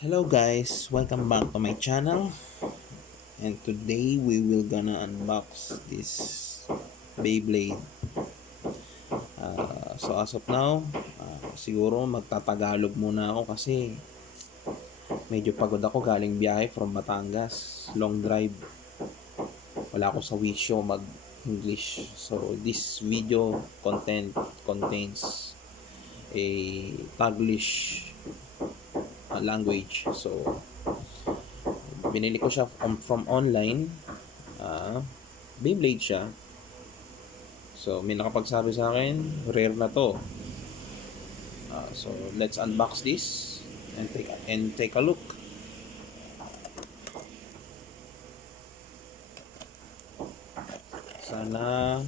Hello guys, welcome back to my channel, and today we will gonna unbox this Beyblade. So as of now, siguro magtatagalog muna ako kasi medyo pagod ako galing biyahe from Batangas, long drive. Wala ako sa wisyo mag English. So this video contains a Tag-lish language. So binili ko siya from online. Beyblade siya. So may nakapagsabi sa akin, rare na to. So let's unbox this and take a look. Sana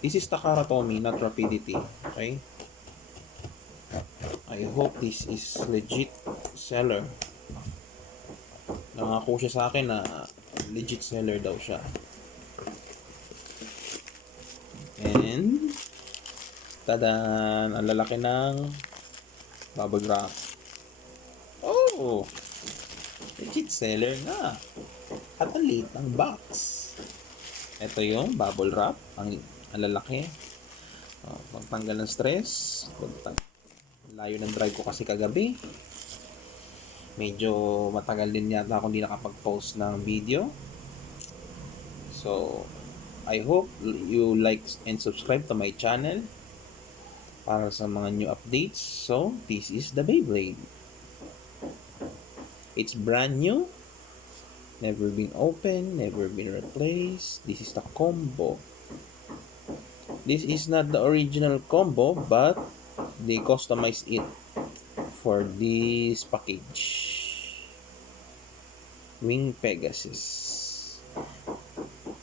this is Takara Tomy, not Rapidity. Okay? I hope this is legit seller. Nangako siya sa akin na legit seller daw siya. And tadan, ang lalaki ng bubble wrap. Oh, legit seller nga. At ang liit ng box. Ito yung bubble wrap, ang lalaki. Pagtanggal ng stress. Layo ng drive ko kasi kagabi. Medyo matagal din yata akong hindi nakapag-post ng video. So I hope you like and subscribe to my channel para sa mga new updates. So this is the Beyblade. It's brand new, never been opened, never been replaced. This is the combo. This is not the original combo, but they customized it for this package. Wing Pegasis.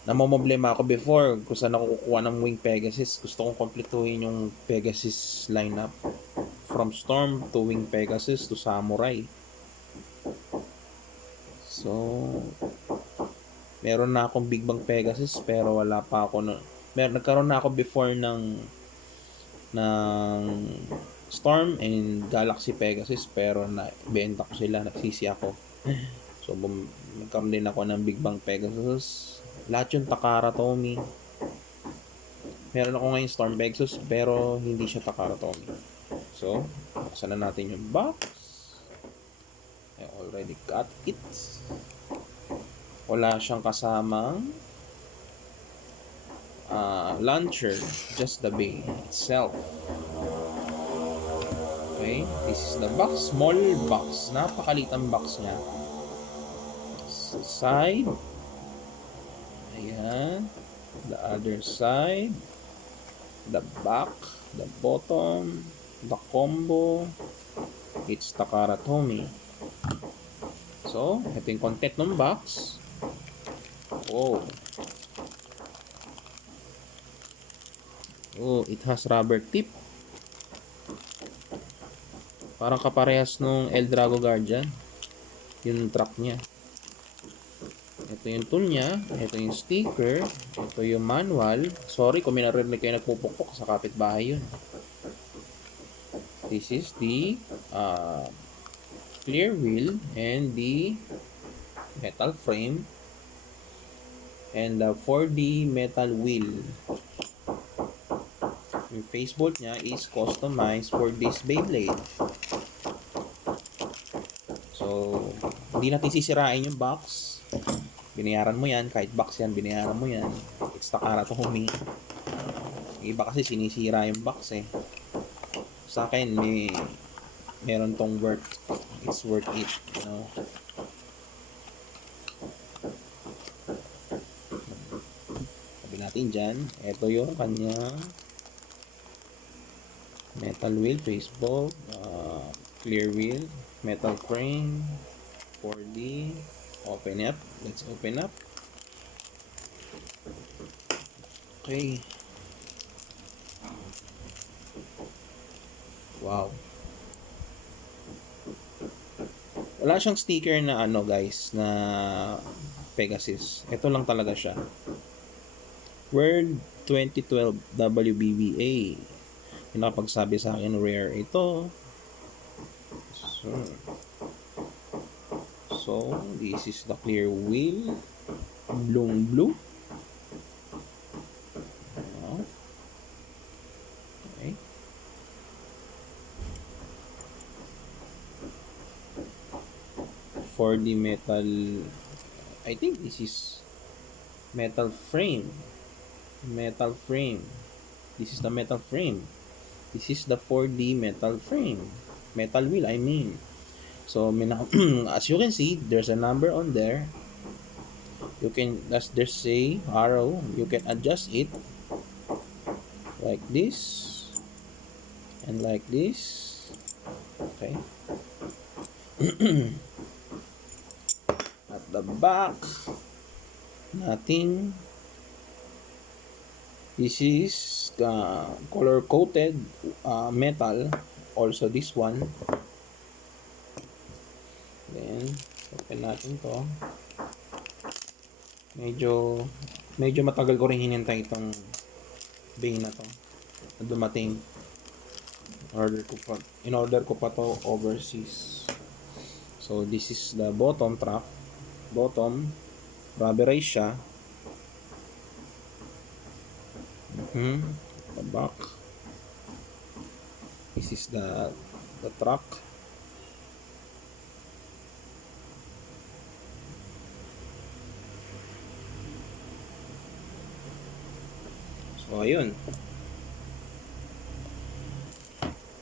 Namomblema ako before kung saan ako kukuha ng Wing Pegasus. Gusto kong kompletuhin yung Pegasus lineup. From Storm to Wing Pegasus to Samurai. So, meron na akong Big Bang Pegasus pero wala pa ako nagkaroon na ako before ng Storm and Galaxy Pegasus pero benta ko sila, nagsisi ako. So, nagkaroon din ako ng Big Bang Pegasus. Lahat yung Takara Tomy. Meron ako ngayon Storm Pegasus pero hindi siya Takara Tomy. So, buksan na natin yung box. I already got it. Wala siyang kasamang launcher, just the bay itself. Okay, this is the box, small box, napakalitang box niya. Side, ayan, the other side, the back, the bottom, the combo. It's Takara Tomy. So, ito yung content ng box. Oh, it has rubber tip. Parang kaparehas nung El Drago Guardian. Yung truck niya. Ito yung tool niya. Ito yung sticker. Ito yung manual. Sorry kung may narinig kayo nagpupukpok sa kapitbahay yun. This is the clear wheel and the metal frame and the 4D metal wheel. Yung face bolt niya is customized for this Beyblade. So, hindi natin sisirain yung box. Binayaran mo yan, kahit box yan, binayaran mo yan. It's Takara Tomy. Iba kasi sinisira yung box eh. Sa akin, meron tong worth. It's worth it, you know. Sabi natin dyan, ito yung kanyang metal wheel, face bolt, clear wheel, metal frame, 4D. Open up. Let's open up. Okay. Wow. Wala siyang sticker na guys, na Pegasus. Ito lang talaga siya. World 2012 WBBA. Yung nakapagsabi sa akin, rare ito. So, So, this is the clear wheel. Blue. Okay. 4D metal. I think this is metal frame. This is the metal frame. This is the 4D metal frame. Metal wheel, I mean. So, as you can see, there's a number on there. You can, as there's a arrow, you can adjust it like this and like this. Okay. At the back, nothing. This is color coated metal. Also this one. Then open natin to. Medyo matagal ko rin hinintay itong bay na to na dumating. In order ko pa to overseas. So this is the bottom track. Rubberized siya. The back. This is the track. So ayun.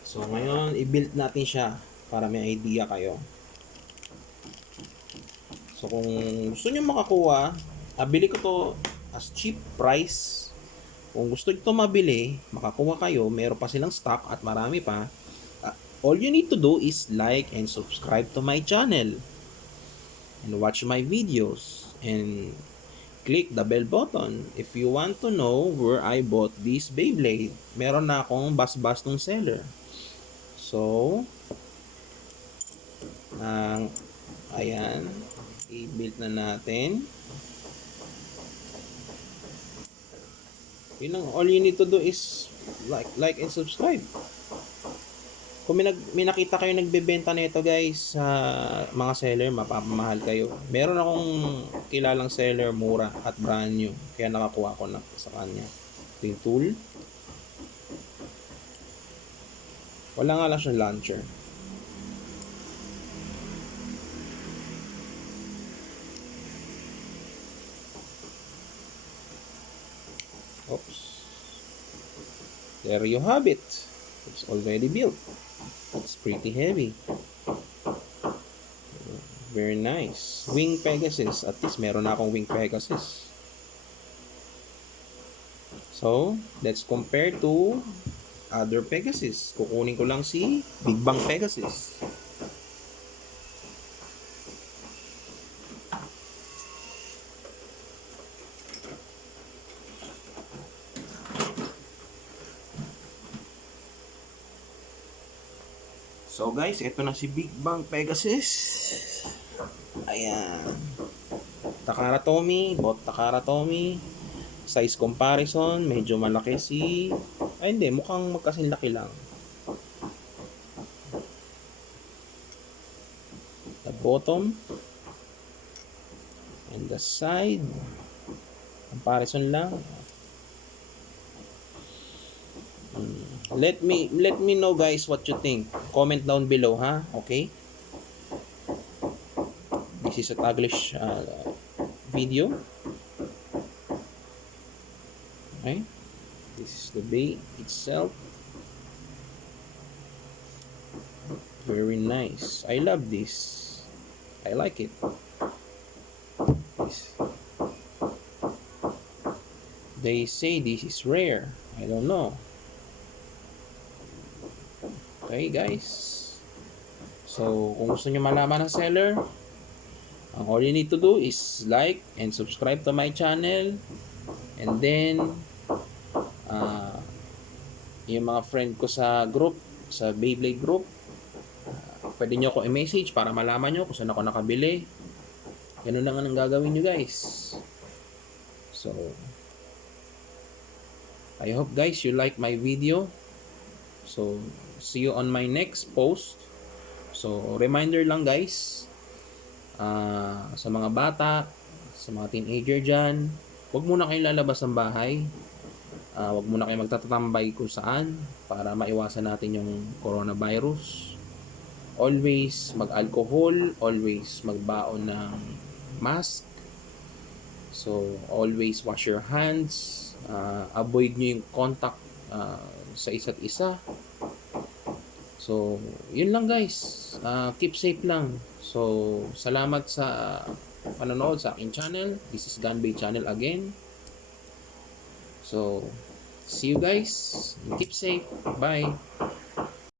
So ngayon i-build natin siya para may idea kayo. So kung gusto niyo makakuha, bili ko to as cheap price. Kung gusto niyo to mabili, makakuha kayo, meron pa silang stock at marami pa. All you need to do is like and subscribe to my channel and watch my videos and click the bell button if you want to know where I bought this Beyblade. Meron na akong bas-bas ng seller. So, ayan, i-build na natin. Yun lang, all you need to do is like and subscribe. Kung may nakita kayo nagbebenta nito guys sa mga seller, mapapamahal kayo. Meron akong kilalang seller, mura at brand new. Kaya nakakuha ko na sa kanya. Ito yung tool. Wala nga lang siyang launcher. Oops. There you have it. It's already built. It's pretty heavy. Very nice. Wing Pegasus. At least meron na akong Wing Pegasus. So, let's compare to other Pegasus. Kukunin ko lang si Big Bang Pegasus. So guys, ito na si Big Bang Pegasus. Ayan. Takara Tomy, bot Takara Tomy. Size comparison, medyo malaki si... Ay hindi, mukhang magkasing laki lang. The bottom. And the side. Comparison lang. Let me know guys what you think. Comment down below, ha? Okay? This is a Tag-lish video. Okay? This is the bay itself. Very nice. I love this. I like it. This. They say this is rare. I don't know. Okay guys, so kung gusto nyo malaman ng seller, all you need to do is like and subscribe to my channel, and then yung mga friend ko sa group, sa Beyblade group, pwede nyo ako i-message para malaman nyo kung saan ako nakabili. Ganun lang ang gagawin nyo guys. So I hope guys you like my video. So see you on my next post. So reminder lang guys, Sa mga bata, sa mga teenager dyan, huwag muna kayong lalabas ng bahay. Huwag muna kayong magtatatambay kung saan para maiwasan natin yung coronavirus. Always mag-alcohol, always magbaon ng mask. So, always wash your hands. Avoid nyo yung contact sa isa't isa. So, yun lang guys. Keep safe lang. So, salamat sa panonood sa aking channel. This is Gunbay channel again. So, see you guys. Keep safe. Bye.